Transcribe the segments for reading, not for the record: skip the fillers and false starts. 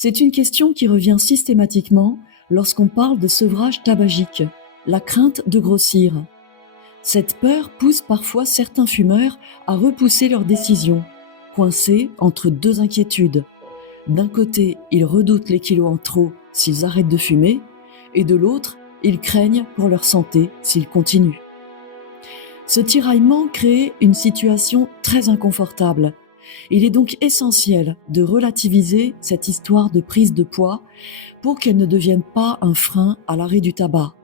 C'est une question qui revient systématiquement lorsqu'on parle de sevrage tabagique, la crainte de grossir. Cette peur pousse parfois certains fumeurs à repousser leur décision, coincés entre deux inquiétudes. D'un côté, ils redoutent les kilos en trop s'ils arrêtent de fumer, et de l'autre, ils craignent pour leur santé s'ils continuent. Ce tiraillement crée une situation très inconfortable. Il est donc essentiel de relativiser cette histoire de prise de poids pour qu'elle ne devienne pas un frein à l'arrêt du tabac.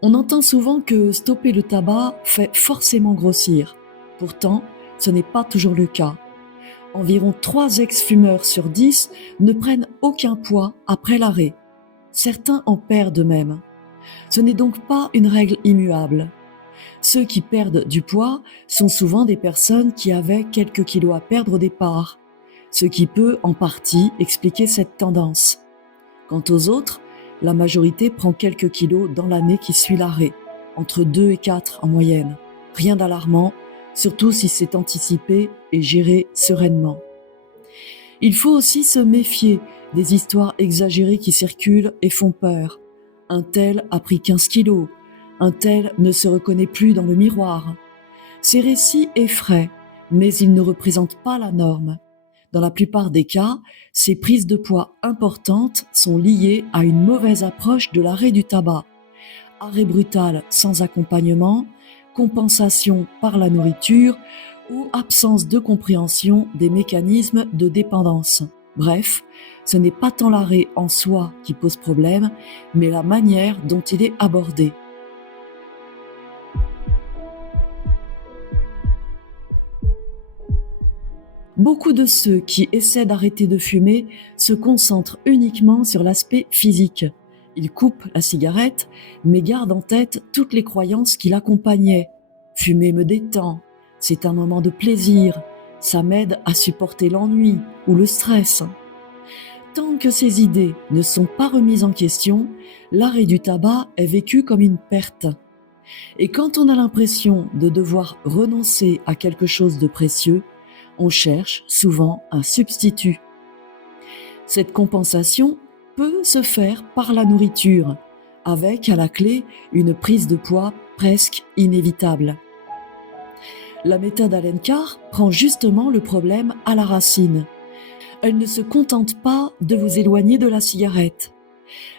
On entend souvent que stopper le tabac fait forcément grossir. Pourtant, ce n'est pas toujours le cas. Environ 3 ex-fumeurs sur 10 ne prennent aucun poids après l'arrêt. Certains en perdent même. Ce n'est donc pas une règle immuable. Ceux qui perdent du poids sont souvent des personnes qui avaient quelques kilos à perdre au départ, ce qui peut en partie expliquer cette tendance. Quant aux autres, la majorité prend quelques kilos dans l'année qui suit l'arrêt, entre 2 et 4 en moyenne. Rien d'alarmant, surtout si c'est anticipé et géré sereinement. Il faut aussi se méfier des histoires exagérées qui circulent et font peur. Un tel a pris 15 kilos, un tel ne se reconnaît plus dans le miroir. Ces récits effraient, mais ils ne représentent pas la norme. Dans la plupart des cas, ces prises de poids importantes sont liées à une mauvaise approche de l'arrêt du tabac. Arrêt brutal sans accompagnement, compensation par la nourriture ou absence de compréhension des mécanismes de dépendance. Bref, ce n'est pas tant l'arrêt en soi qui pose problème, mais la manière dont il est abordé. Beaucoup de ceux qui essaient d'arrêter de fumer se concentrent uniquement sur l'aspect physique. Ils coupent la cigarette, mais gardent en tête toutes les croyances qui l'accompagnaient. Fumer me détend, c'est un moment de plaisir, ça m'aide à supporter l'ennui ou le stress. Tant que ces idées ne sont pas remises en question, l'arrêt du tabac est vécu comme une perte. Et quand on a l'impression de devoir renoncer à quelque chose de précieux, on cherche souvent un substitut. Cette compensation peut se faire par la nourriture, avec à la clé une prise de poids presque inévitable. La méthode Allen Carr prend justement le problème à la racine. Elle ne se contente pas de vous éloigner de la cigarette.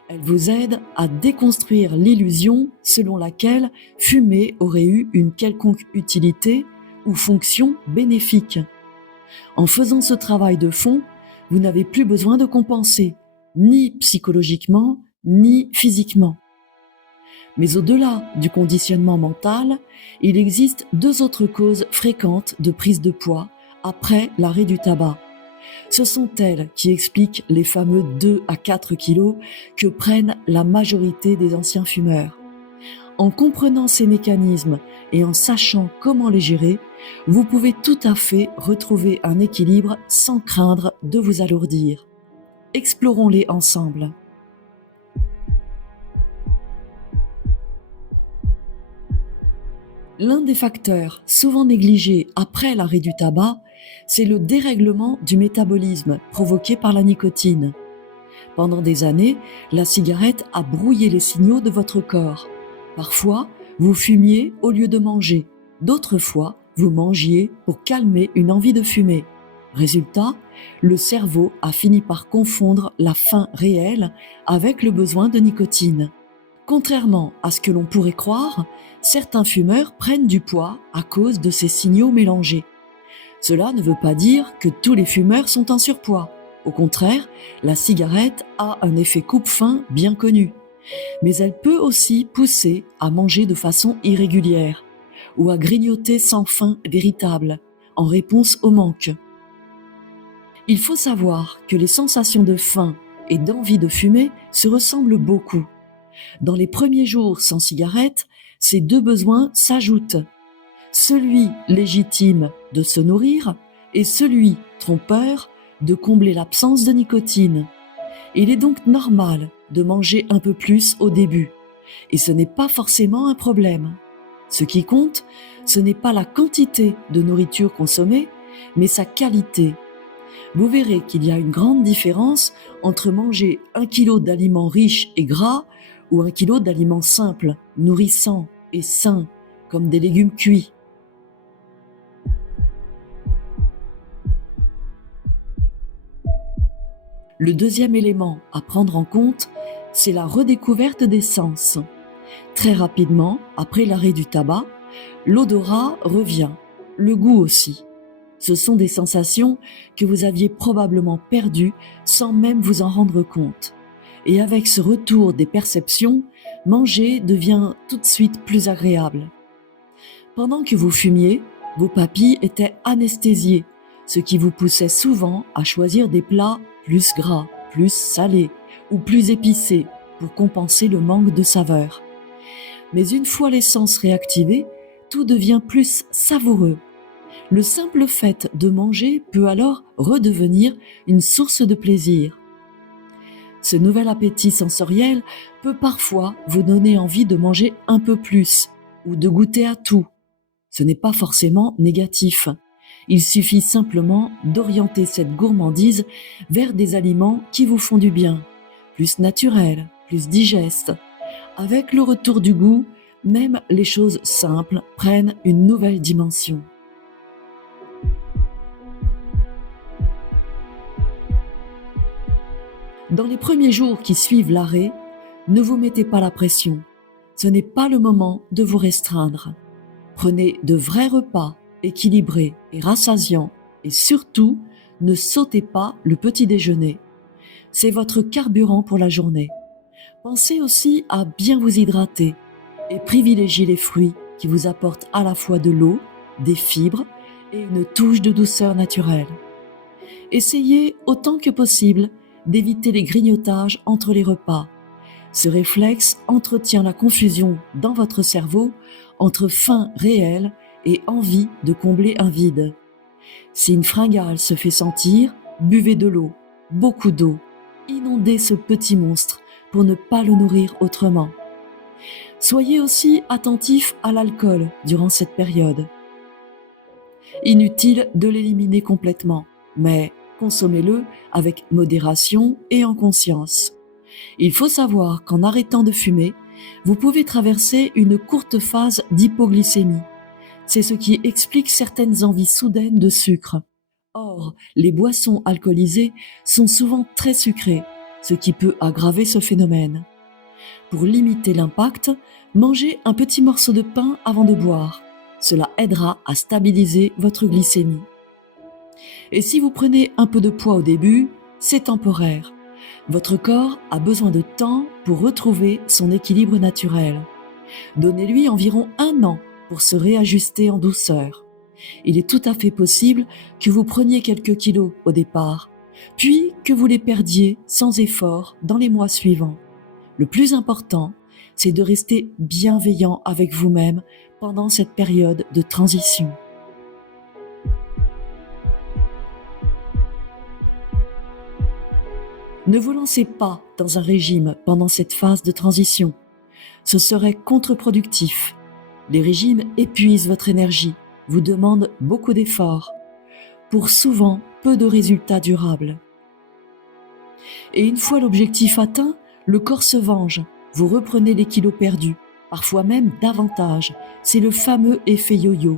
Elle vous aide à déconstruire l'illusion selon laquelle fumer aurait eu une quelconque utilité ou fonction bénéfique. En faisant ce travail de fond, vous n'avez plus besoin de compenser, ni psychologiquement, ni physiquement. Mais au-delà du conditionnement mental, il existe 2 autres causes fréquentes de prise de poids après l'arrêt du tabac. Ce sont elles qui expliquent les fameux 2 à 4 kilos que prennent la majorité des anciens fumeurs. En comprenant ces mécanismes et en sachant comment les gérer, vous pouvez tout à fait retrouver un équilibre sans craindre de vous alourdir. Explorons-les ensemble. L'un des facteurs souvent négligés après l'arrêt du tabac, c'est le dérèglement du métabolisme provoqué par la nicotine. Pendant des années, la cigarette a brouillé les signaux de votre corps. Parfois, vous fumiez au lieu de manger. D'autres fois, vous mangiez pour calmer une envie de fumer. Résultat, le cerveau a fini par confondre la faim réelle avec le besoin de nicotine. Contrairement à ce que l'on pourrait croire, certains fumeurs prennent du poids à cause de ces signaux mélangés. Cela ne veut pas dire que tous les fumeurs sont en surpoids. Au contraire, la cigarette a un effet coupe-faim bien connu. Mais elle peut aussi pousser à manger de façon irrégulière ou à grignoter sans faim véritable, en réponse au manque. Il faut savoir que les sensations de faim et d'envie de fumer se ressemblent beaucoup. Dans les premiers jours sans cigarette, ces 2 besoins s'ajoutent. Celui légitime de se nourrir et celui trompeur de combler l'absence de nicotine. Il est donc normal de manger un peu plus au début, et ce n'est pas forcément un problème. Ce qui compte, ce n'est pas la quantité de nourriture consommée, mais sa qualité. Vous verrez qu'il y a une grande différence entre manger 1 kilo d'aliments riches et gras ou 1 kilo d'aliments simples, nourrissants et sains, comme des légumes cuits. Le deuxième élément à prendre en compte, c'est la redécouverte des sens. Très rapidement, après l'arrêt du tabac, l'odorat revient, le goût aussi. Ce sont des sensations que vous aviez probablement perdues sans même vous en rendre compte. Et avec ce retour des perceptions, manger devient tout de suite plus agréable. Pendant que vous fumiez, vos papilles étaient anesthésiées, ce qui vous poussait souvent à choisir des plats plus gras, plus salés ou plus épicés pour compenser le manque de saveur. Mais une fois les sens réactivés, tout devient plus savoureux. Le simple fait de manger peut alors redevenir une source de plaisir. Ce nouvel appétit sensoriel peut parfois vous donner envie de manger un peu plus ou de goûter à tout. Ce n'est pas forcément négatif. Il suffit simplement d'orienter cette gourmandise vers des aliments qui vous font du bien, plus naturels, plus digestes. Avec le retour du goût, même les choses simples prennent une nouvelle dimension. Dans les premiers jours qui suivent l'arrêt, ne vous mettez pas la pression. Ce n'est pas le moment de vous restreindre. Prenez de vrais repas, équilibrés et rassasiants, et surtout, ne sautez pas le petit déjeuner. C'est votre carburant pour la journée. Pensez aussi à bien vous hydrater et privilégiez les fruits qui vous apportent à la fois de l'eau, des fibres et une touche de douceur naturelle. Essayez autant que possible d'éviter les grignotages entre les repas. Ce réflexe entretient la confusion dans votre cerveau entre faim réelle et envie de combler un vide. Si une fringale se fait sentir, buvez de l'eau, beaucoup d'eau. Inondez ce petit monstre pour ne pas le nourrir autrement. Soyez aussi attentif à l'alcool durant cette période. Inutile de l'éliminer complètement, mais consommez-le avec modération et en conscience. Il faut savoir qu'en arrêtant de fumer, vous pouvez traverser une courte phase d'hypoglycémie. C'est ce qui explique certaines envies soudaines de sucre. Or, les boissons alcoolisées sont souvent très sucrées, ce qui peut aggraver ce phénomène. Pour limiter l'impact, mangez un petit morceau de pain avant de boire. Cela aidera à stabiliser votre glycémie. Et si vous prenez un peu de poids au début, c'est temporaire. Votre corps a besoin de temps pour retrouver son équilibre naturel. Donnez-lui environ 1 an pour se réajuster en douceur. Il est tout à fait possible que vous preniez quelques kilos au départ, puis que vous les perdiez sans effort dans les mois suivants. Le plus important, c'est de rester bienveillant avec vous-même pendant cette période de transition. Ne vous lancez pas dans un régime pendant cette phase de transition. Ce serait contre-productif. Les régimes épuisent votre énergie, vous demandent beaucoup d'efforts, pour souvent peu de résultats durables. Et une fois l'objectif atteint, le corps se venge, vous reprenez les kilos perdus, parfois même davantage. C'est le fameux effet yo-yo,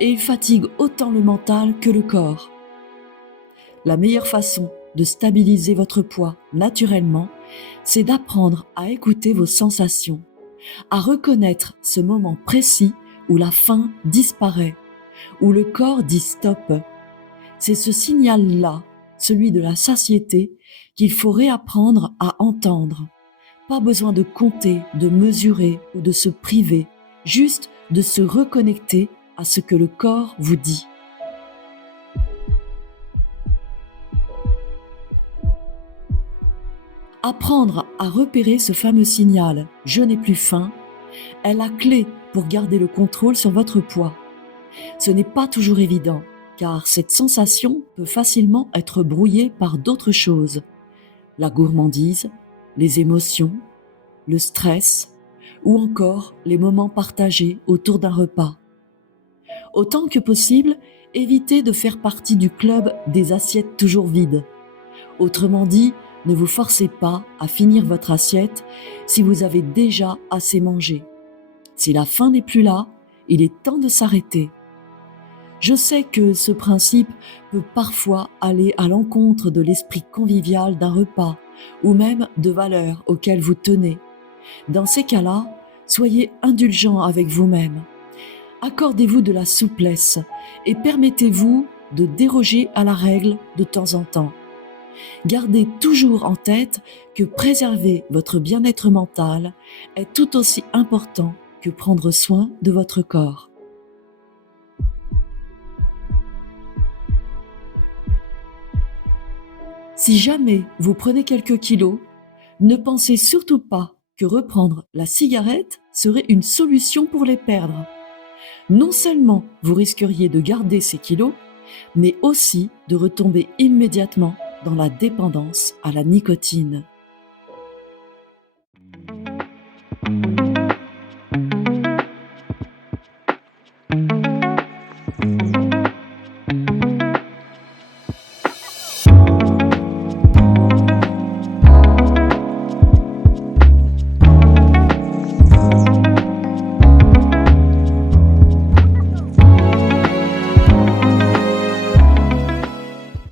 et il fatigue autant le mental que le corps. La meilleure façon de stabiliser votre poids naturellement, c'est d'apprendre à écouter vos sensations, à reconnaître ce moment précis où la faim disparaît, où le corps dit stop. C'est ce signal-là, celui de la satiété, qu'il faut réapprendre à entendre. Pas besoin de compter, de mesurer ou de se priver, juste de se reconnecter à ce que le corps vous dit. Apprendre à repérer ce fameux signal « je n'ai plus faim » est la clé pour garder le contrôle sur votre poids. Ce n'est pas toujours évident, car cette sensation peut facilement être brouillée par d'autres choses. La gourmandise, les émotions, le stress ou encore les moments partagés autour d'un repas. Autant que possible, évitez de faire partie du club des assiettes toujours vides. Autrement dit, ne vous forcez pas à finir votre assiette si vous avez déjà assez mangé. Si la faim n'est plus là, il est temps de s'arrêter. Je sais que ce principe peut parfois aller à l'encontre de l'esprit convivial d'un repas ou même de valeurs auxquelles vous tenez. Dans ces cas-là, soyez indulgent avec vous-même. Accordez-vous de la souplesse et permettez-vous de déroger à la règle de temps en temps. Gardez toujours en tête que préserver votre bien-être mental est tout aussi important que prendre soin de votre corps. Si jamais vous prenez quelques kilos, ne pensez surtout pas que reprendre la cigarette serait une solution pour les perdre. Non seulement vous risqueriez de garder ces kilos, mais aussi de retomber immédiatement dans la dépendance à la nicotine.